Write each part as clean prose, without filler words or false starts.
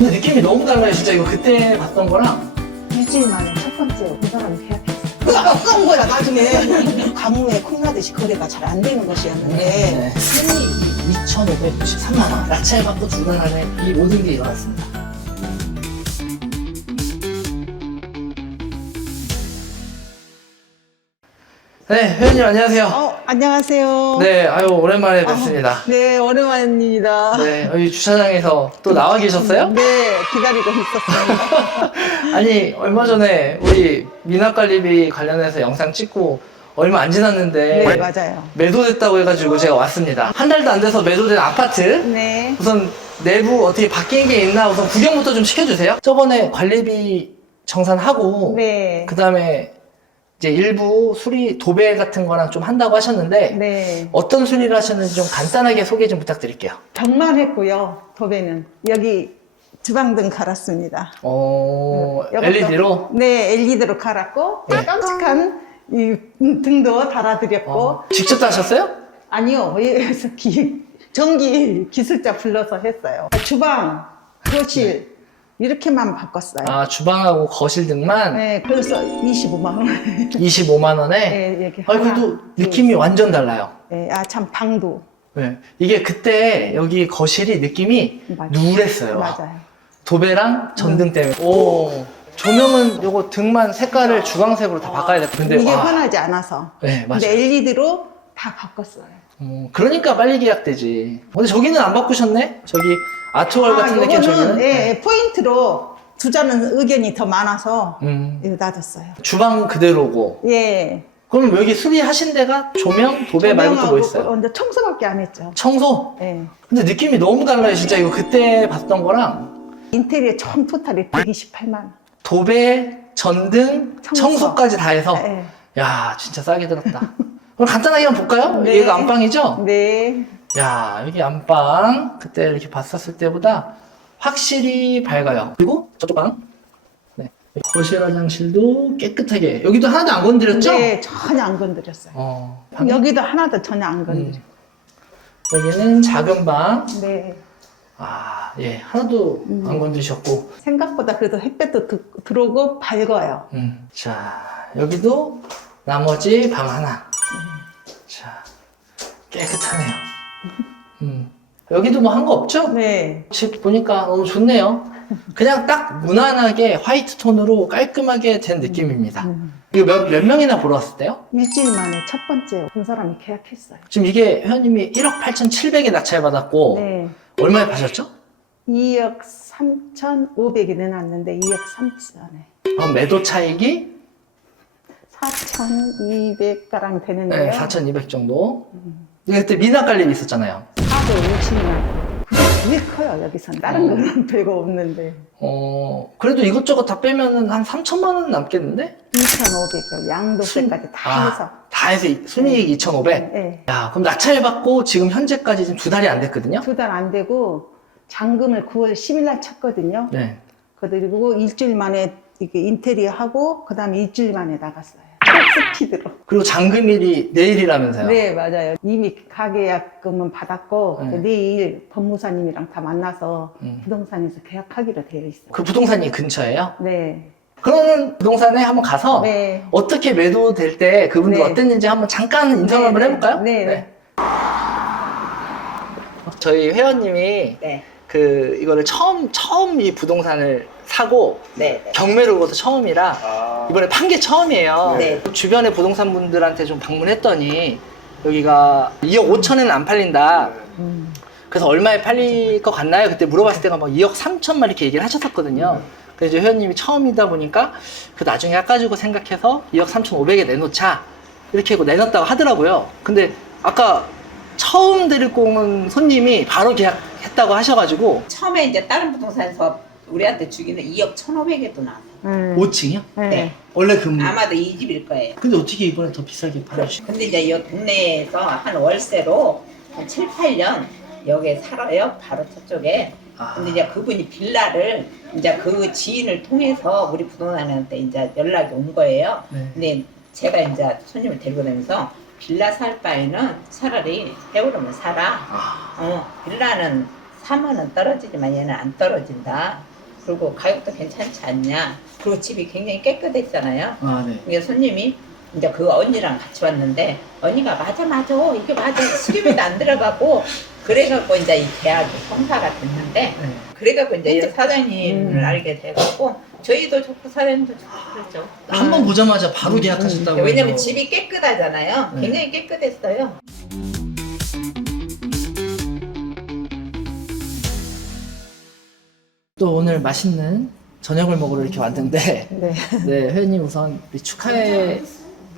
근데 느낌이 너무 달라요 진짜. 이거 그때 봤던 거랑. 일주일 만에 첫 번째 그 사람이 계약했어요. 그 아까운 거야 나중에. 가뭄에 콩나듯이 거래가 잘 안 되는 것이었는데 네. 순이 2,593만 원. 낙찰 받고 두 달 안에 이 모든 게 일어났습니다. 네, 회원님 안녕하세요. 안녕하세요. 네, 아유 오랜만에 뵙습니다. 네, 오랜만입니다. 네, 여기 주차장에서 또 나와 계셨어요? 네, 기다리고 있었습니다. 아니 얼마 전에 우리 미나갈리비 관련해서 영상 찍고 얼마 안 지났는데 네, 맞아요. 매도됐다고 해가지고 제가 왔습니다. 한 달도 안 돼서 매도된 아파트. 네. 우선 내부 어떻게 바뀐 게 있나 우선 구경부터 좀 시켜주세요. 저번에 관리비 정산하고 네. 그 다음에 이제 일부 수리 도배 같은 거랑 좀 한다고 하셨는데 네. 어떤 수리를 하셨는지 좀 간단하게 소개 좀 부탁드릴게요. 벽만 했고요. 도배는 여기 주방등 갈았습니다. 여기서- LED로? 네, LED로 갈았고 네. 깜찍한 이 등도 달아드렸고 직접 다 하셨어요? 아니요, 여기서 전기 기술자 불러서 했어요. 주방, 거실 이렇게만 바꿨어요. 아, 주방하고 거실 등만 네, 그래서 25만 원. 25만 원에? 네, 이렇게 아니, 하나, 그래도 둘, 느낌이 완전 달라요. 네, 아, 참 방도. 네. 이게 그때 여기 거실이 느낌이 맞아요. 누랬어요. 맞아요. 도배랑 전등 때문에. 오. 조명은 요거 등만 색깔을 주황색으로 다 바꿔야 돼. 근데 이게 와. 흔하지 않아서. 네, 맞아요. 근데 LED로 다 바꿨어요. 그러니까 빨리 계약되지. 근데 저기는 안 바꾸셨네? 저기 아트월 같은 느낌 요거는 저기는? 예, 포인트로 두자는 의견이 더 많아서 이거 놔뒀어요. 주방 그대로고. 예. 그럼 여기 수리하신 데가 조명, 도배 말고 또 뭐 있어요? 이제 청소밖에 안 했죠. 청소? 예. 근데 느낌이 너무 달라요 진짜. 이거 그때 봤던 거랑 인테리어 총 토탈이 128만 원. 도배, 전등, 청소. 청소까지 다 해서 네. 야 진짜 싸게 들었다. 그럼 간단하게 한번 볼까요? 네. 여기가 안방이죠? 네. 야 여기 안방 그때 이렇게 봤었을 때보다 확실히 밝아요. 그리고 저쪽 방 네. 거실 화장실도 깨끗하게. 여기도 하나도 안 건드렸죠? 네, 전혀 안 건드렸어요. 방이- 여기도 하나도 전혀 안 건드렸어요. 여기는 작은 방. 네. 아, 예. 하나도 안 건드셨고. 생각보다 그래도 햇볕도 들어오고 밝아요. 자, 여기도 나머지 방 하나. 자, 깨끗하네요. 여기도 뭐 한 거 없죠? 네. 집 보니까 너무 좋네요. 그냥 딱 무난하게 화이트 톤으로 깔끔하게 된 느낌입니다. 이거 몇 명이나 보러 왔을 때요? 일주일 만에 첫 번째 본 사람이 계약했어요. 지금 이게 회원님이 1억 8,700에 낙찰 받았고, 네. 얼마에 얼마에 파셨죠? 2억 3,500이 내놨는데 2억 3천에 그럼 매도 차익이 4,200가량 되는데요. 네, 4,200 정도. 그때 미나갈림이 있었잖아요. 450만. 그게 제일 커요, 여기선. 다른 거는 별거 없는데. 그래도 이것저것 다 빼면은 한 3천만 원 남겠는데? 2,500요. 양도세까지 다 해서. 다 해서 순이익 2,500? 네. 야, 그럼 낙찰 받고 지금 현재까지 지금 2달이 안 됐거든요? 2달 안 되고, 잔금을 9월 10일 날 쳤거든요. 네. 그리고 일주일 만에 이게 인테리어 하고, 그 다음에 일주일 만에 나갔어요. 스피드로. 그리고 잔금일이 내일이라면서요? 네, 맞아요. 이미 가계약금은 받았고, 네. 내일 법무사님이랑 다 만나서 부동산에서 계약하기로 되어 있어요. 그 부동산이 근처예요? 네. 그러면 부동산에 한번 가서 네. 어떻게 매도될 때 그분들 네. 어땠는지 한번 잠깐 인터뷰 네, 한번 네. 해볼까요? 네. 저희 회원님이 네, 이거를 처음 이 부동산을 사고 네, 네. 경매로 오고서 처음이라 이번에 판 게 처음이에요. 네. 주변의 부동산 분들한테 좀 방문했더니 여기가 2억 5천에는 안 팔린다. 그래서 얼마에 팔릴 것 같나요? 그때 물어봤을 때가 막 2억 3천만 이렇게 얘기를 하셨었거든요. 그래서 이제 회원님이 처음이다 보니까 그 나중에 깎아주고 생각해서 2억 3,500에 내놓자 이렇게 하고 내놨다고 하더라고요. 근데 아까 처음 데리고 온 손님이 바로 계약했다고 하셔가지고 처음에 이제 다른 부동산에서 우리한테 주기는 2억 1,500에도 나왔어요. 5층이요? 네. 원래 금 아마도 이 집일 거예요. 근데 어떻게 이번에 더 비싸게 팔아주시 근데 이제 이 동네에서 한 월세로 한 7, 8년 여기에 살아요. 바로 저쪽에. 근데 이제 그분이 빌라를 이제 그 지인을 통해서 우리 부동산한테 이제 연락이 온 거예요. 네. 근데 제가 이제 손님을 데리고 다니면서 빌라 살 바에는 차라리 해오르면 사라. 빌라는 사면은 떨어지지만 얘는 안 떨어진다. 그리고 가격도 괜찮지 않냐. 그리고 집이 굉장히 깨끗했잖아요. 아, 네. 그래서 손님이 이제 그 언니랑 같이 왔는데 언니가 맞아 이게 맞아 수리비도 안 들어가고 그래갖고 이제 이 계약이 성사가 됐는데 네. 그래갖고 이제 이 사장님을 알게 돼갖고 저희도 좋고 사장님도 좋고 그렇죠. 한 번 보자마자 바로 계약하셨다고. 왜냐면 해서. 집이 깨끗하잖아요. 네. 굉장히 깨끗했어요. 또 오늘 맛있는 저녁을 먹으러 이렇게 왔는데 네. 네, 회원님 우선 우리 축하의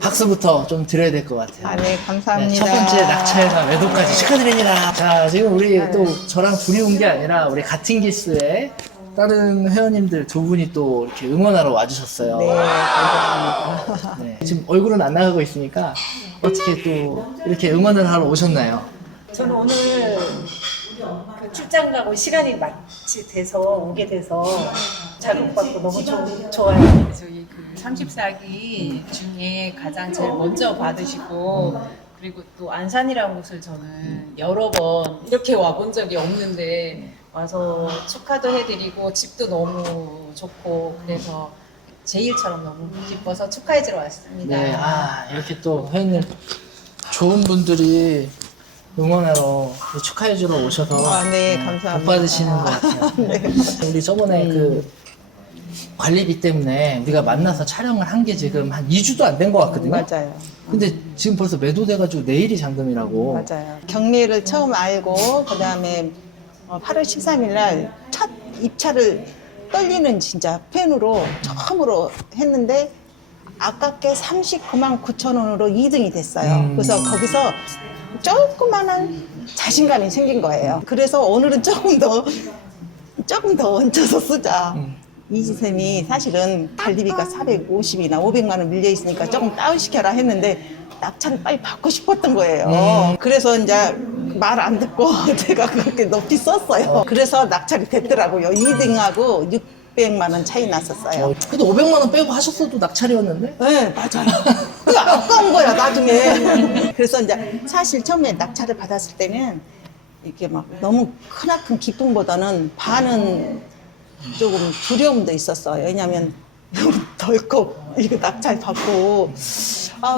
박수부터 좀 드려야 될 것 같아요. 아, 네, 네, 감사합니다. 첫 번째 낙찰과 매도까지 축하드립니다. 자, 지금 우리 또 저랑 둘이 온 게 아니라 우리 같은 기수에 다른 회원님들 두 분이 또 이렇게 응원하러 와주셨어요. 네, 감사합니다. 네, 지금 얼굴은 안 나가고 있으니까 어떻게 또 이렇게 응원을 하러 오셨나요? 저는 오늘 그 출장 가고 시간이 마치 돼서 오게 돼서 자극받고 너무 좋아요. 그래서 그 34기 중에 가장 제일 먼저 받으시고 그리고 또 안산이라는 곳을 저는 여러 번 이렇게 와본 적이 없는데 와서 축하도 해드리고 집도 너무 좋고 그래서 제 일처럼 너무 기뻐서 축하해주러 왔습니다. 네, 아, 이렇게 또 회원님 좋은 분들이 응원하러 축하해주러 오셔서 아, 네, 감사합니다. 복 받으시는 것 같아요. 우리 저번에 그 관리비 때문에 우리가 만나서 촬영을 한 게 지금 한 2주도 안 된 것 같거든요. 맞아요. 근데 지금 벌써 매도돼가지고 내일이 잔금이라고. 맞아요. 경매를 처음 알고 그다음에 8월 13일 날 첫 입찰을 떨리는 진짜 팬으로 처음으로 했는데 아깝게 39만 9천 원으로 2등이 됐어요. 그래서 거기서 조그만한 자신감이 생긴 거예요. 그래서 오늘은 조금 더 얹혀서 쓰자. 이지쌤이 사실은 관리비가 450이나 500만 원 밀려 있으니까 조금 다운시켜라 했는데 낙찰을 빨리 받고 싶었던 거예요. 그래서 이제 말 안 듣고 제가 그렇게 높이 썼어요. 그래서 낙찰이 됐더라고요. 2등하고 600만 원 차이 났었어요. 근데 500만 원 빼고 하셨어도 낙찰이었는데? 네, 맞아요. 그 아까운 거야, 나중에. 그래서 이제 사실 처음에 낙찰을 받았을 때는 이게 막 너무 크나큰 기쁨보다는 반은 조금 두려움도 있었어요. 왜냐면 덜컥 이거 낙찰 받고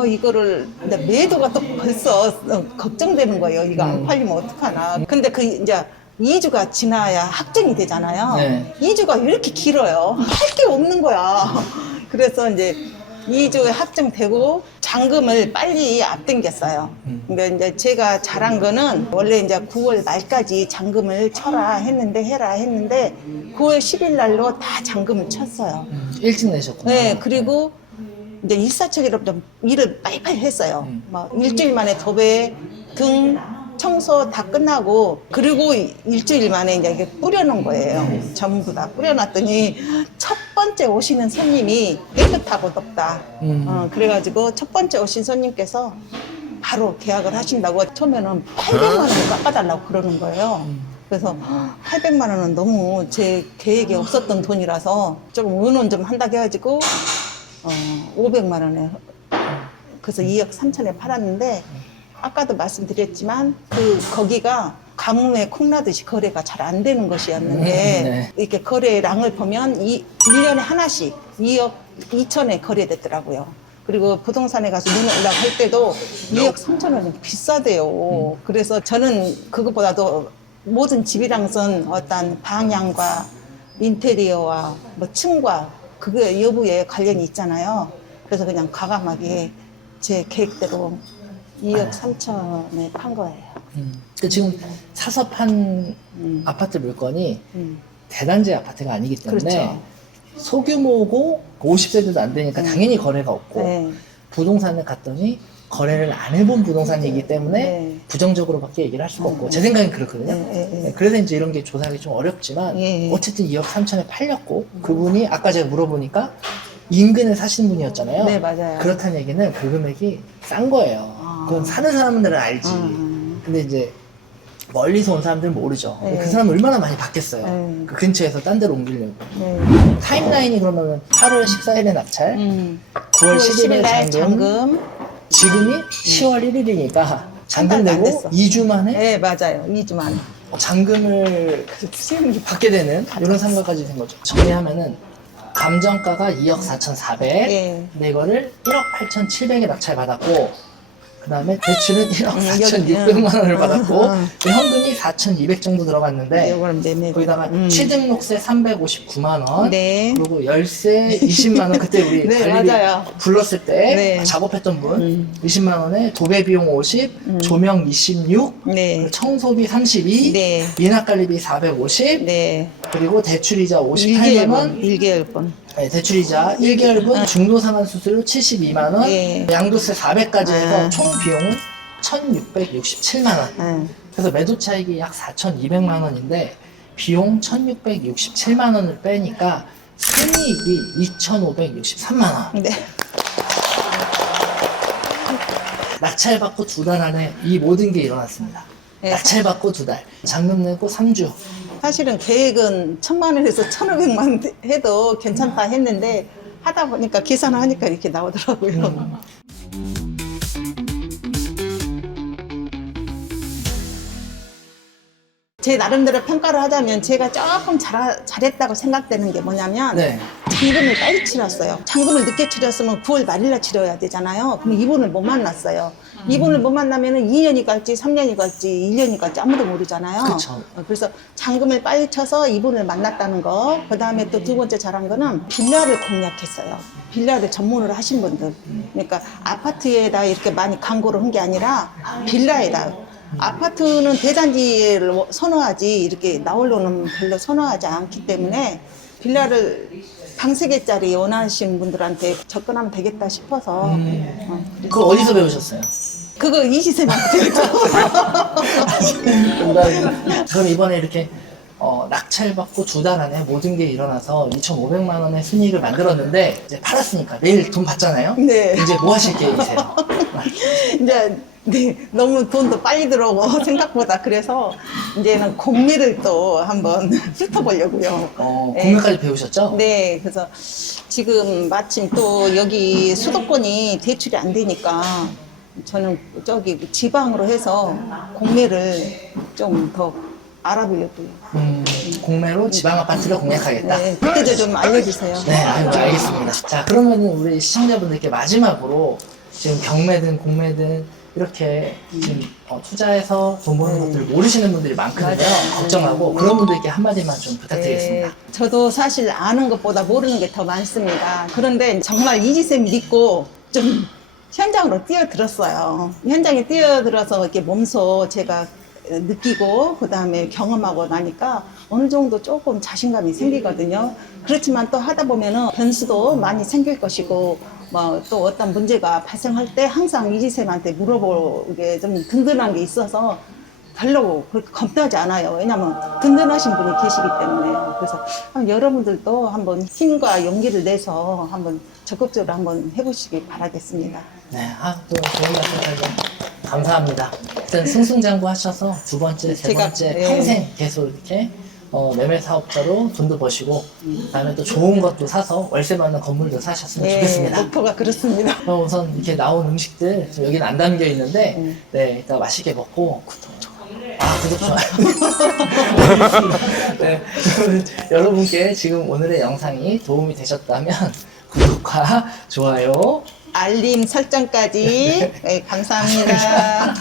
이거를 근데 매도가 또 벌써 걱정되는 거예요. 이거 안 팔리면 어떡하나. 근데 그 이제 2주가 지나야 확정이 되잖아요. 네. 2주가 왜 이렇게 길어요? 할 게 없는 거야. 그래서 이제 2주에 확정되고 잔금을 빨리 앞당겼어요. 그러니까 이제 제가 잘한 거는 원래 이제 9월 말까지 잔금을 해라 했는데 9월 10일 날로 다 잔금을 쳤어요. 일찍 내셨구나. 네, 그리고 이제 일사천리로 일을 빨리빨리 했어요. 막 일주일 만에 도배, 등, 청소 다 끝나고 그리고 일주일 만에 이제 이게 뿌려놓은 거예요. 전부 다 뿌려놨더니 첫 번째 오시는 손님이 깨끗하고 덥다. 그래가지고 첫 번째 오신 손님께서 바로 계약을 하신다고 처음에는 800만 원을 깎아달라고 그러는 거예요. 그래서 800만 원은 너무 제 계획에 없었던 돈이라서 조금 의논 좀 한다고 해가지고 500만 원에 그래서 2억 3천에 팔았는데 아까도 말씀드렸지만 거기가 가뭄에 콩나듯이 거래가 잘 안 되는 것이었는데 네. 이렇게 거래량을 보면 1년에 하나씩 2억 2천에 거래됐더라고요. 그리고 부동산에 가서 눈 올라가 할 때도 2억 3천 원이 비싸대요. 그래서 저는 그것보다도 모든 집이랑선 어떤 방향과 인테리어와 뭐 층과 그게 여부에 관련이 있잖아요. 그래서 그냥 과감하게 제 계획대로 2억 3천에 판 거예요. 그 지금 사서 판 아파트 물건이 대단지 아파트가 아니기 때문에 그렇죠. 소규모고 50세대도 안 되니까 당연히 거래가 없고 네. 부동산에 갔더니 거래를 안 해본 부동산이기 때문에 네. 부정적으로밖에 얘기를 할 수가 없고 제 생각엔 그렇거든요. 네, 그래서 이제 이런 게 조사하기 좀 어렵지만 예. 어쨌든 2억 3천에 팔렸고 그분이 아까 제가 물어보니까 인근에 사시는 분이었잖아요. 네, 맞아요. 그렇다는 얘기는 그 금액이 싼 거예요. 그건 사는 사람들은 알지. 근데 이제 멀리서 온 사람들은 모르죠. 네. 그 사람은 얼마나 많이 받겠어요. 네. 그 근처에서 딴 데로 옮기려고. 네. 타임라인이 그러면 8월 14일에 낙찰, 9월 9월 10일에 10일 날 잔금, 잔금. 지금이 10월 1일이니까 잔금 한 달도 안 내고 됐어. 2주 만에 네, 맞아요. 2주 만에. 잔금을 받게 되는 이런 상황까지 된 거죠. 정리하면은 감정가가 2억 4,400. 예. 근데 이거를 1억 8,700에 낙찰 받았고, 그 다음에 대출은 1억 4,600만 원을 받았고, 현금이 4,200 정도 들어갔는데, 이거는 매매. 거기다가 취등록세 359만 원, 네. 그리고 열세 20만 원, 그때 우리 네, 관리비 맞아요. 불렀을 때 네. 작업했던 분 20만 원에 도배 비용 50, 조명 26, 네. 청소비 32, 네. 미납관리비 450, 네. 그리고 대출이자 58만 원, 1개월분. 네, 대출이자 1개월분, 중도상환 수수료 72만 원, 예. 양도세 400까지 해서 아. 총 비용은 1,667만 원. 응. 그래서 매도 차익이 약 4,200만 원인데 비용 1,667만 원을 빼니까 순이익이 2,563만 원. 네. 낙찰받고 2달 안에 이 모든 게 일어났습니다. 네. 낙찰받고 2달, 잔금 내고 3주. 사실은 계획은 1,000만 원에서 1,500만 해도 괜찮다 했는데 하다 보니까 계산을 하니까 이렇게 나오더라고요. 제 나름대로 평가를 하자면 제가 조금 잘했다고 생각되는 게 뭐냐면 네. 잔금을 빨리 치렀어요. 잔금을 늦게 치렀으면 9월 말일날 치러야 되잖아요. 그럼 이분을 못 만났어요. 이분을 못 만나면 2년이 갈지 3년이 갈지 1년이 갈지 아무도 모르잖아요. 그쵸. 그래서 잔금을 빨리 쳐서 이분을 만났다는 거. 그 다음에 또 두 번째 잘한 거는 빌라를 공략했어요. 빌라를 전문으로 하신 분들. 그러니까 아파트에다 이렇게 많이 광고를 한 게 아니라 빌라에다. 아파트는 대단지를 선호하지 이렇게 나홀로는 별로 선호하지 않기 때문에 빌라를 방세 개짜리 원하시는 분들한테 접근하면 되겠다 싶어서 그거 어디서 배우셨어요? 그거 이시세한테 배웠죠. 그럼 이번에 이렇게 낙찰받고 2달 안에 모든 게 일어나서 2,500만 원의 순이익을 만들었는데 이제 팔았으니까 내일 돈 받잖아요? 네. 이제 뭐 하실 계획이세요? 이제 네, 너무 돈도 빨리 들어오고 생각보다 그래서 이제는 공매를 또 한번 훑어보려고요. 네. 공매까지 배우셨죠? 네, 그래서 지금 마침 또 여기 수도권이 대출이 안 되니까 저는 저기 지방으로 해서 공매를 좀 더 알아보려고요. 공매로 지방 아파트를 공략하겠다. 네, 그때도 좀 알려주세요. 네, 아유, 알겠습니다. 자, 그러면 우리 시청자분들께 마지막으로 지금 경매든 공매든 이렇게 지금 투자해서 돈 버는 것들을 모르시는 분들이 많거든요. 맞아요. 걱정하고 그런 분들께 한마디만 좀 부탁드리겠습니다. 네, 저도 사실 아는 것보다 모르는 게 더 많습니다. 그런데 정말 이지쌤 믿고 좀 현장으로 뛰어들었어요. 현장에 뛰어들어서 이렇게 몸소 제가 느끼고 그 다음에 경험하고 나니까 어느 정도 조금 자신감이 생기거든요. 그렇지만 또 하다 보면은 변수도 많이 생길 것이고 뭐 또 어떤 문제가 발생할 때 항상 이지쌤한테 물어보게 좀 든든한 게 있어서 별로 그렇게 겁나지 않아요. 왜냐면 든든하신 분이 계시기 때문에요. 그래서 여러분들도 한번 힘과 용기를 내서 한번 적극적으로 한번 해보시기 바라겠습니다. 네, 또 좋은 말씀까지 감사합니다. 일단 승승장구 하셔서 두 번째, 세 번째 네. 평생 계속 이렇게 매매 사업자로 돈도 버시고 그다음에 또 좋은 것도 사서 월세 받는 건물도 사셨으면 좋겠습니다. 목표가 그렇습니다. 그럼 우선 이렇게 나온 음식들 지금 여기는 안 담겨 있는데 네, 이따 맛있게 먹고 구독 좋아요. 네, 여러분께 지금 오늘의 영상이 도움이 되셨다면 구독과 좋아요 알림 설정까지 네, 감사합니다.